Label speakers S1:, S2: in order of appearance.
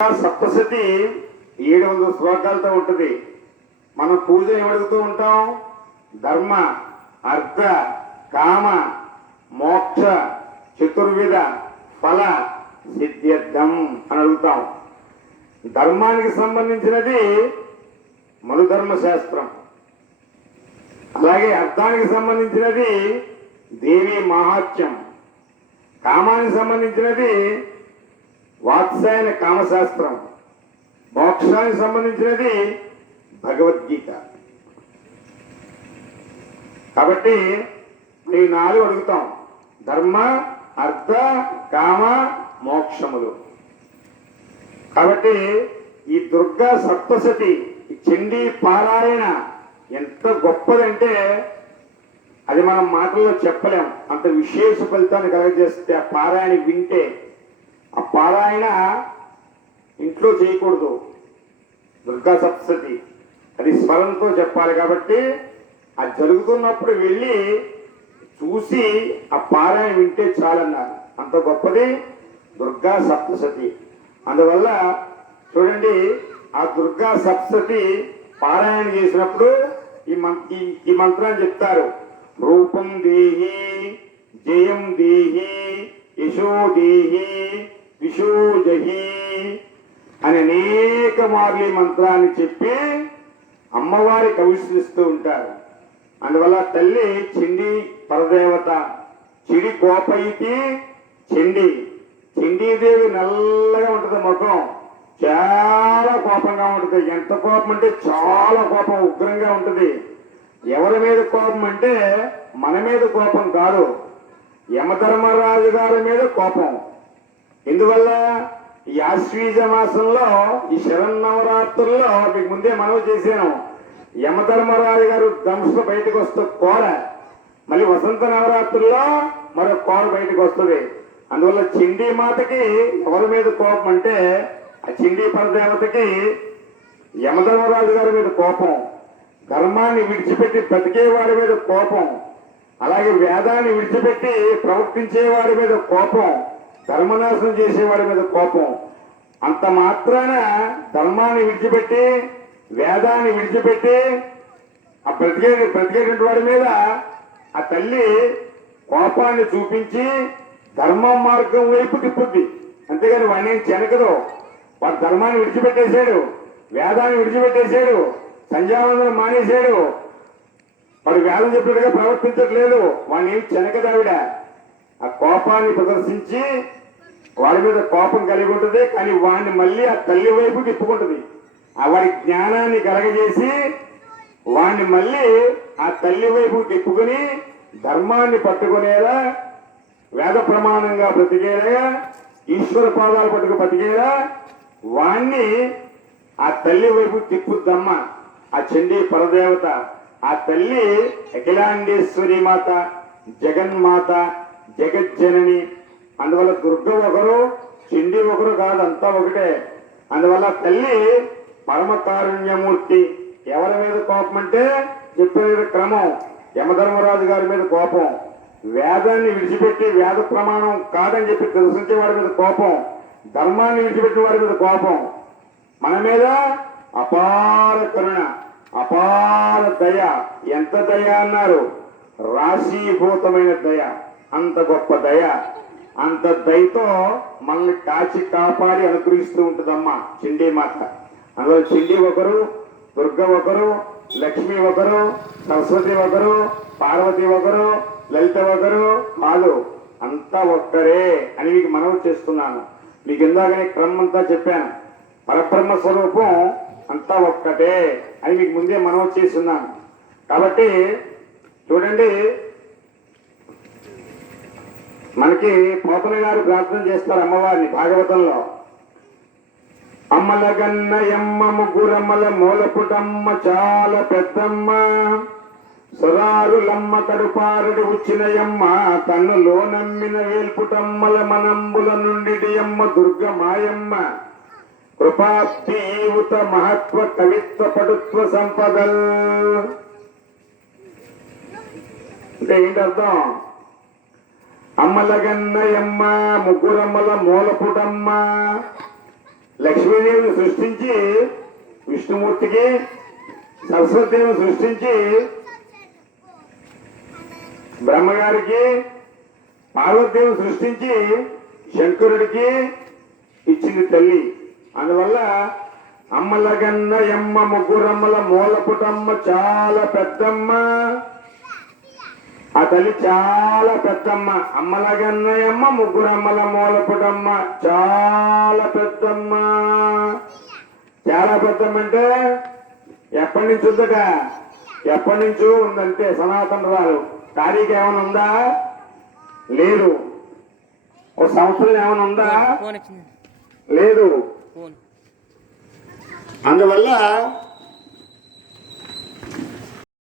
S1: సప్తశతి ఏడు వందల శ్లోకాలతో ఉంటుంది. మనం పూజ ఏమడుగుతూ ఉంటాం? ధర్మ అర్థ కామ మోక్ష చతుర్విధ ఫల సిద్ధ్యర్థం అని అడుగుతాం. ధర్మానికి సంబంధించినది మనుధర్మ శాస్త్రం అలాగే అర్థానికి సంబంధించినది దేవి మహాత్యం కామానికి సంబంధించినది వాత్సాయన కామశాస్త్రం. మోక్షానికి సంబంధించినది భగవద్గీత. కాబట్టి ఈ నాలుగు అడుగుతాం. ధర్మ అర్థ కామ మోక్షములు. కాబట్టి ఈ దుర్గా సప్తసతి ఈ చండీ పారాయణ ఎంత గొప్పదంటే అది మనం మాటల్లో చెప్పలేం. అంత విశేష ఫలితాన్ని కలగజేస్తే ఆ పారాయణ వింటే ఆ పారాయణ ఇంట్లో చేయకూడదు. దుర్గా సప్తతి అది స్వరంతో చెప్పాలి కాబట్టి అది జరుగుతున్నప్పుడు వెళ్ళి చూసి ఆ పారాయణ వింటే చాలన్నారు. అంత గొప్పది దుర్గా సప్తసతి అందువల్ల చూడండి ఆ దుర్గా సప్తసతి పారాయణ చేసినప్పుడు ఈ మం ఈ ఈ మంత్రాన్ని చెప్తారు. రూపం దేహి జయం దేహి యశో దేహి విశో అని అనేక మార్లు మంత్రాన్ని చెప్పి అమ్మవారి అవిశ్వసిస్తూ ఉంటారు. అందువల్ల తల్లి చిండి పరదేవత చిడి కోపయితి చెండి. చండీదేవి నల్లగా ఉంటుంది ముఖం. చాలా కోపంగా ఉంటుంది. ఎంత కోపం అంటే చాలా కోపం ఉగ్రంగా ఉంటుంది. ఎవరి మీద కోపం అంటే మన మీద కోపం కాదు. యమధర్మరాజు గారి మీద కోపం. ఎందువల్ల ఈ ఆశ్వీజ మాసంలో ఈ శరన్నవరాత్రుల్లో మీకు ముందే మనవి చేశాను. యమధర్మరాజు గారు దంశ బయటకు వస్తూ కోర. మళ్ళీ వసంత నవరాత్రుల్లో మరో కోర బయటకు వస్తుంది. అందువల్ల చిండి మాతకి ఎవరి మీద కోపం అంటే ఆ చిండి పరదేవతకి యమధర్మరాజు గారి మీద కోపం. ధర్మాన్ని విడిచిపెట్టి బ్రతికేవాడి మీద కోపం. అలాగే వేదాన్ని విడిచిపెట్టి ప్రవర్తించేవాడి మీద కోపం. ధర్మనాశనం చేసేవాడి మీద కోపం. అంత మాత్రాన ధర్మాన్ని విడిచిపెట్టి వేదాన్ని విడిచిపెట్టి ఆ బ్రతికే బ్రతికేటువంటి వాడి మీద ఆ తల్లి కోపాన్ని చూపించి ధర్మం మార్గం వైపు తిప్పుద్ది. అంతేగాని వాడిని ఏం చెనకదు. వాడు ధర్మాన్ని విడిచిపెట్టేశాడు వేదాన్ని విడిచిపెట్టేశాడు సంధ్యావందనం మానేశాడు. వాడు వేదం చెప్పినట్టుగా ప్రవర్తించట్లేదు. వాడిని ఏం చెనకదావిడ కోపాన్ని ప్రదర్శించి వాడి మీద కోపం కలిగి ఉంటుంది కానీ వాడిని మళ్ళీ ఆ తల్లి వైపు తిప్పుకుంటుంది. ఆ వాడి జ్ఞానాన్ని కలగజేసి వాడిని మళ్ళీ ఆ తల్లి వైపు తిప్పుకొని ధర్మాన్ని పట్టుకునేలా వేద ప్రమాణంగా బ్రతికేలా ఈశ్వర పాదాలు పట్టుకు బ్రతికేలా వాణ్ణి ఆ తల్లి వైపు తిప్పుద్దమ్మ ఆ చండీ పరదేవత ఆ తల్లి అఖిలాండేశ్వరి మాత జగన్మాత జగజ్జనని అందువల్ల దుర్గ ఒకరు చిండి ఒకరు కాదు అంతా ఒకటే. అందువల్ల తల్లి పరమ కారుణ్యమూర్తి. ఎవరి మీద కోపం అంటే చెప్పిన క్రమం. యమధర్మరాజు గారి మీద కోపం. వేదాన్ని విడిచిపెట్టి వేద ప్రమాణం కాదని చెప్పి దర్శించే వారి మీద కోపం. ధర్మాన్ని విడిచిపెట్టిన వారి మీద కోపం. మన మీద అపార కరుణ అపార దయ. ఎంత దయ అన్నారు? రాశీభూతమైన దయ. అంత గొప్ప దయ అంత దయతో మనల్ని కాచి కాపాడి అనుగ్రహిస్తూ ఉంటుందమ్మా చిండి మాత. అందులో చిండి ఒకరు దుర్గ ఒకరు లక్ష్మి ఒకరు సరస్వతి ఒకరు పార్వతి ఒకరు లలిత ఒకరు కాదు అంతా ఒక్కరే అని మీకు మనవి చేస్తున్నాను. మీకు ఇందాకనే క్రమం అంతా చెప్పాను. పరబ్రహ్మ స్వరూపం అంతా ఒక్కటే అని మీకు ముందే మనవి చేస్తున్నాను. కాబట్టి చూడండి మనకి పోతన గారు ప్రార్థన చేస్తారు అమ్మవారిని భాగవతంలో. అమ్మల గన్నయమ్మ ముగ్గురమ్మల మూలపుటమ్మ చాలా పెద్దమ్మ. సురారులమ్మ కడుపారుడు ఉచ్చినయమ్మ తన్ను నమ్మిన వేల్పుటమ్మల మనంబుల నుండి అమ్మ దుర్గ మాయమ్మ కృపాప్తీయుత మహత్వ కవిత్వ పటుత్వ సంపదల్. అంటే ఏంటర్థం? అమ్మలగన్నయమ్మ ముగ్గురమ్మల మూలపుటమ్మ. లక్ష్మీదేవిని సృష్టించి విష్ణుమూర్తికి సరస్వతిని సృష్టించి బ్రహ్మగారికి పార్వతీని సృష్టించి శంకరుడికి ఇచ్చింది తల్లి. అందువల్ల అమ్మలగన్న ఎమ్మ ముగ్గురమ్మల మూలపుటమ్మ చాలా పెద్దమ్మ. ఆ తల్లి చాలా పెద్దమ్మ. అమ్మలగన్నయమ్మ ముగ్గురమ్మల మూలపుటమ్మ చాలా పెద్దమ్మ. చాలా పెద్దమ్మ అంటే ఎప్పటి నుంచి ఉందట? ఎప్పటి నుంచో ఉందంటే సనాతన రాలు తారీఖు ఏమైనా ఉందా? లేదు. ఒక సంవత్సరం ఏమైనా ఉందా? లేదు. అందువల్ల